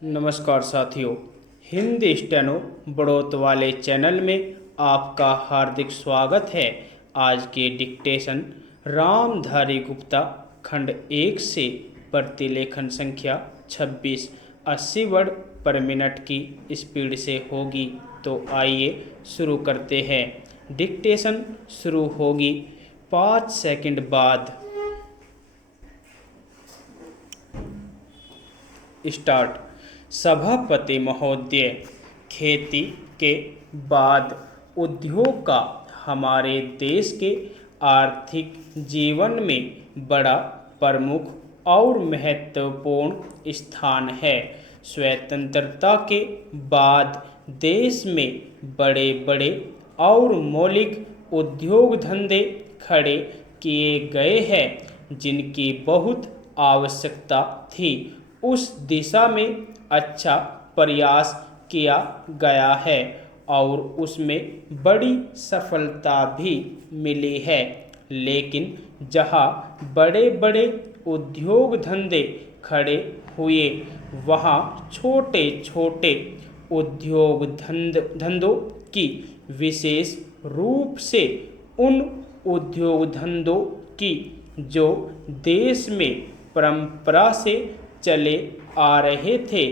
नमस्कार साथियों, हिंदी स्टेनो बढ़ोत वाले चैनल में आपका हार्दिक स्वागत है। आज के डिक्टेशन रामधारी गुप्ता खंड 1 से प्रतिलेखन संख्या 26 80 वर्ड पर मिनट की स्पीड से होगी। तो आइए शुरू करते हैं। डिक्टेशन शुरू होगी 5 सेकंड बाद। स्टार्ट। सभापति महोदय, खेती के बाद उद्योग का हमारे देश के आर्थिक जीवन में बड़ा प्रमुख और महत्वपूर्ण स्थान है। स्वतंत्रता के बाद देश में बड़े बड़े और मौलिक उद्योग धंधे खड़े किए गए हैं जिनकी बहुत आवश्यकता थी। उस दिशा में अच्छा प्रयास किया गया है और उसमें बड़ी सफलता भी मिली है। लेकिन जहां बड़े बड़े उद्योग धंधे खड़े हुए वहां छोटे छोटे उद्योग धंधों की, विशेष रूप से उन उद्योग धंधों की जो देश में परंपरा से चले आ रहे थे,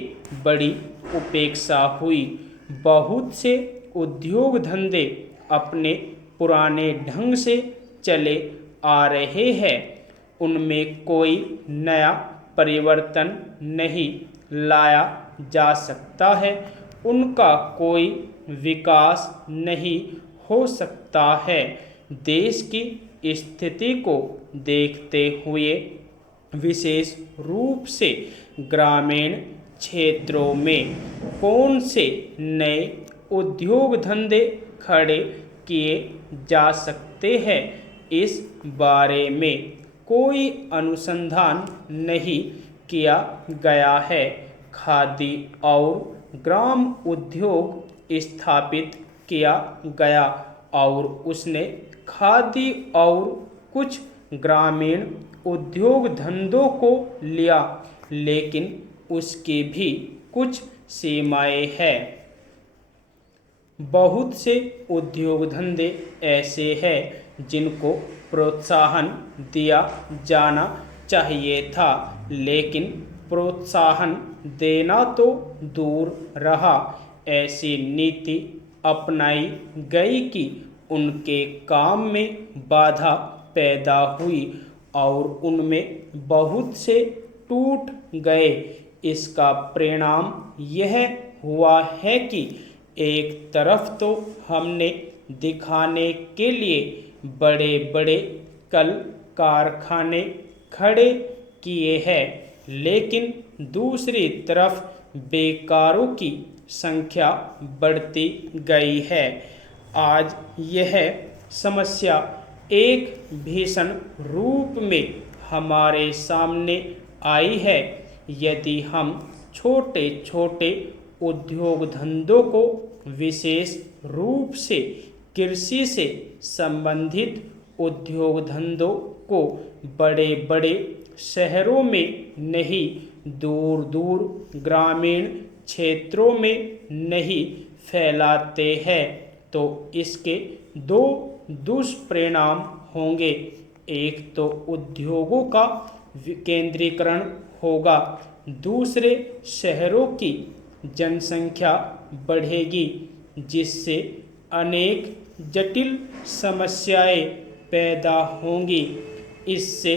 बड़ी उपेक्षा हुई। बहुत से उद्योग धंधे अपने पुराने ढंग से चले आ रहे हैं, उनमें कोई नया परिवर्तन नहीं लाया जा सकता है, उनका कोई विकास नहीं हो सकता है। देश की स्थिति को देखते हुए विशेष रूप से ग्रामीण क्षेत्रों में कौन से नए उद्योग धंधे खड़े किए जा सकते हैं, इस बारे में कोई अनुसंधान नहीं किया गया है। खादी और ग्राम उद्योग स्थापित किया गया और उसने खादी और कुछ ग्रामीण उद्योग धंधों को लिया, लेकिन उसकी भी कुछ सीमाएं हैं। बहुत से उद्योग धंधे ऐसे हैं जिनको प्रोत्साहन दिया जाना चाहिए था, लेकिन प्रोत्साहन देना तो दूर रहा, ऐसी नीति अपनाई गई कि उनके काम में बाधा पैदा हुई और उनमें बहुत से टूट गए। इसका परिणाम यह हुआ है कि एक तरफ तो हमने दिखाने के लिए बड़े बड़े कल कारखाने खड़े किए हैं, लेकिन दूसरी तरफ बेकारों की संख्या बढ़ती गई है। आज यह समस्या एक भीषण रूप में हमारे सामने आई है। यदि हम छोटे छोटे उद्योग धंधों को, विशेष रूप से कृषि से संबंधित उद्योग धंधों को बड़े बड़े शहरों में नहीं, दूर दूर ग्रामीण क्षेत्रों में नहीं फैलाते हैं, तो इसके दो दुष्परिणाम होंगे। एक तो उद्योगों का केंद्रीकरण होगा, दूसरे शहरों की जनसंख्या बढ़ेगी, जिससे अनेक जटिल समस्याएं पैदा होंगी। इससे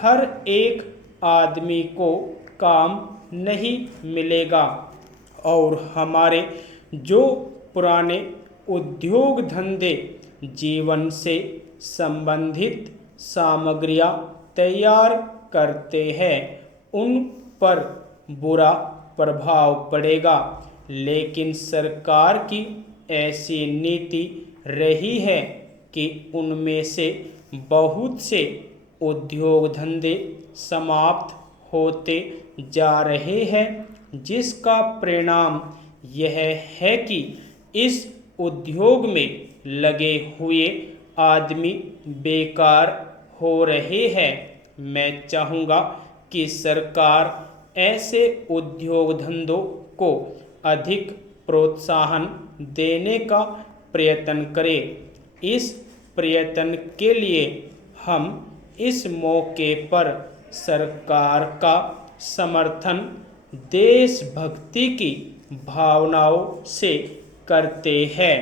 हर एक आदमी को काम नहीं मिलेगा और हमारे जो पुराने उद्योग धंधे जीवन से संबंधित सामग्रियां तैयार करते हैं, उन पर बुरा प्रभाव पड़ेगा। लेकिन सरकार की ऐसी नीति रही है कि उनमें से बहुत से उद्योग धंधे समाप्त होते जा रहे हैं, जिसका परिणाम यह है कि इस उद्योग में लगे हुए आदमी बेकार हो रहे हैं। मैं चाहूँगा कि सरकार ऐसे उद्योग धंधों को अधिक प्रोत्साहन देने का प्रयत्न करें। इस प्रयत्न के लिए हम इस मौके पर सरकार का समर्थन देशभक्ति की भावनाओं से करते हैं।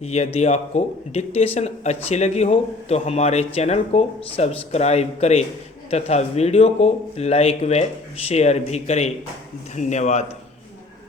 यदि आपको डिक्टेशन अच्छी लगी हो तो हमारे चैनल को सब्सक्राइब करें तथा वीडियो को लाइक व शेयर भी करें। धन्यवाद।